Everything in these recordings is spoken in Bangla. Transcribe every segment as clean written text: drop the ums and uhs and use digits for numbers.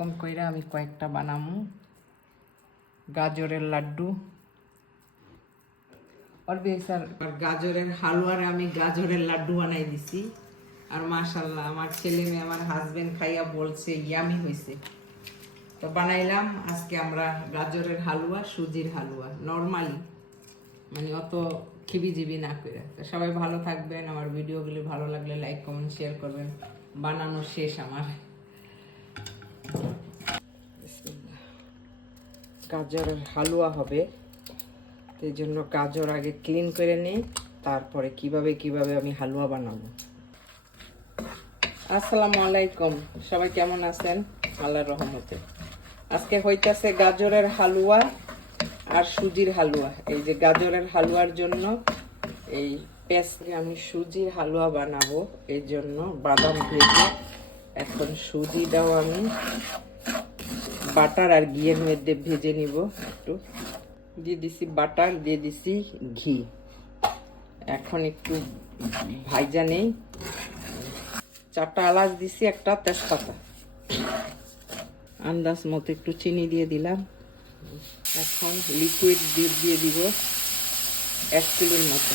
এরকম কইরা আমি কয়েকটা বানামু গাজরের লাড্ডু আর গাজরের হালুয়ারে আমি গাজরের লাড্ডু বানাই দিছি। আর মাশাআল্লাহ আমার ছেলে মেয়ে আমার হাজবেন্ড খাইয়া বলছে ইয়ামি হয়েছে। তো বানাইলাম আজকে আমরা গাজরের হালুয়া, সুজির হালুয়া, নরমালি, মানে অত খিবিজিবি না করে। তো সবাই ভালো থাকবেন। আমার ভিডিওগুলি ভালো লাগলে লাইক কমেন্ট শেয়ার করবেন। বানানো শেষ আমার। গাজরের হালুয়া হবে, এই জন্য গাজর আগে ক্লিন করে নিই, তারপরে কিভাবে আমি হালুয়া বানাবো। আসসালামু আলাইকুম, সবাই কেমন আছেন? আল্লাহর রহমতে আজকে হইতাছে গাজরের হালুয়া আর সুজির হালুয়া। এই যে গাজরের হালুয়ার জন্য এই পেস্টে আমি সুজির হালুয়া বানাবো, এই জন্য বাদাম ভেজে এখন সুজিটাও আমি বাটার আর ঘিয়ের মধ্যে ভেজে নিব। একটু দিয়ে দিছি বাটার, দিয়ে দিছি ঘি। এখন একটু ভাইজা নেই। 4টা এলাচ দিছি, একটা তেজপাতা, আন্দাজ মতো একটু চিনি দিয়ে দিলাম। এখন লিকুইড দিয়ে দিব 1 কিলোর মতো।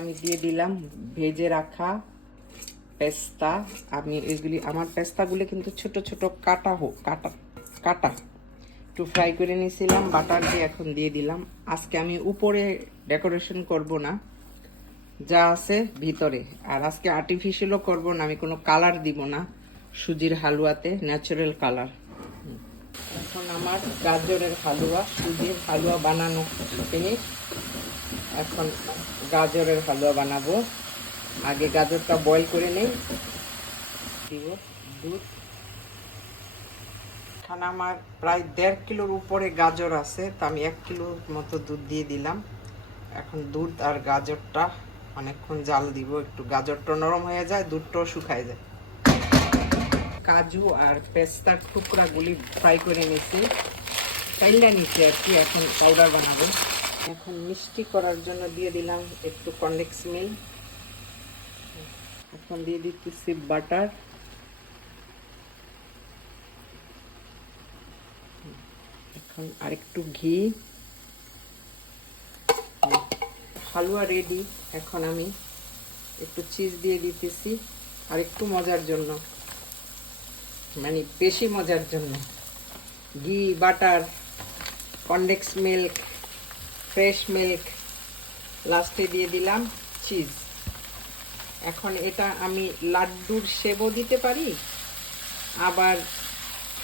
আমি দিয়ে দিলাম ভেজে রাখা পেস্তা। আমি এগুলি, আমার পেস্তাগুলি কিন্তু ছোট ছোট কাটা কাটা একটু ফ্রাই করে নিয়েছিলাম বাটার দিয়ে, এখন দিয়ে দিলাম। আজকে আমি উপরে ডেকোরেশন করব না, যা আছে ভিতরে। আর আজকে আর্টিফিশিয়ালও করব না, আমি কোনো কালার দিব না সুজির হালুয়াতে, ন্যাচারাল কালার। এখন আমার গাজরের হালুয়া, সুজির হালুয়া বানানো ফিনিশ। এখন গাজরের হালুয়া বানাবো। আগে গাজরটা বয়েল করে নেই। দিব দুধ। এখানে আমার প্রায় 1.5 কিলোর উপরে গাজর আছে, তো আমি 1 কিলোর মতো দুধ দিয়ে দিলাম। এখন দুধ আর গাজরটা অনেকক্ষণ জাল দিব, একটু গাজরটা নরম হয়ে যায়, দুধটাও শুকায় যায়। কাজু আর পেস্তার টুকরাগুলি ফ্রাই করে নিয়েছি, চাইলে নিচ্ছি আর কি। এখন পাউডার বানাবো। এখন মিষ্টি করার জন্য দিয়ে দিলাম একটু কনডেন্স মিল্ক। এখন দিয়ে দিচ্ছি বাটার। এখন আরেকটু ঘি। হালুয়া রেডি। এখন আমি একটু চিজ দিয়ে দিতেছি আর একটু মজার জন্য, মানে বেশি মজার জন্য, ঘি, butter, condense milk, fresh milk, লাস্টে দিয়ে দিলাম চিজ। এখন এটা আমি লাড্ডুর শেপও দিতে পারি, আবার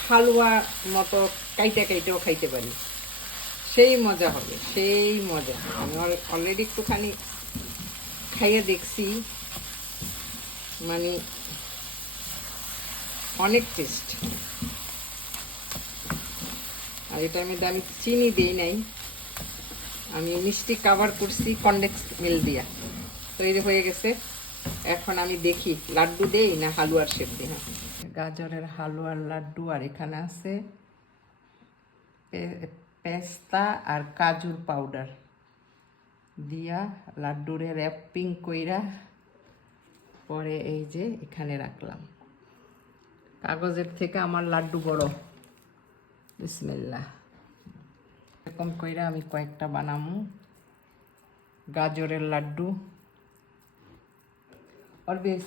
হালুয়া মতো কাইটেও খাইতে পারি। সেই মজা হবে, সেই মজা। আমি অলরেডি একটুখানি খাইয়ে দেখছি, মানে অনেক টেস্ট। আর এটার মধ্যে আমি চিনি দিই নাই, আমি মিষ্টি কাভার করছি কনডেন্স মিল্ক দিয়া। তৈরি হয়ে গেছে। এখন আমি দেখি লাড্ডু দেই না হালুয়ার শেপ দিই। হ্যাঁ, গাজরের হালুয়ার লাড্ডু। আর এখানে আছে পেস্তা আর কাজুর পাউডার দিয়া লাড্ডুরে র্যাপিং কইরা পরে এই যে এখানে রাখলাম। কাগজের থেকে আমার লাড্ডু বড়। বিসমিল্লাহ। এরকম কইরা আমি কয়েকটা বানামু গাজরের লাড্ডু। আর বেশ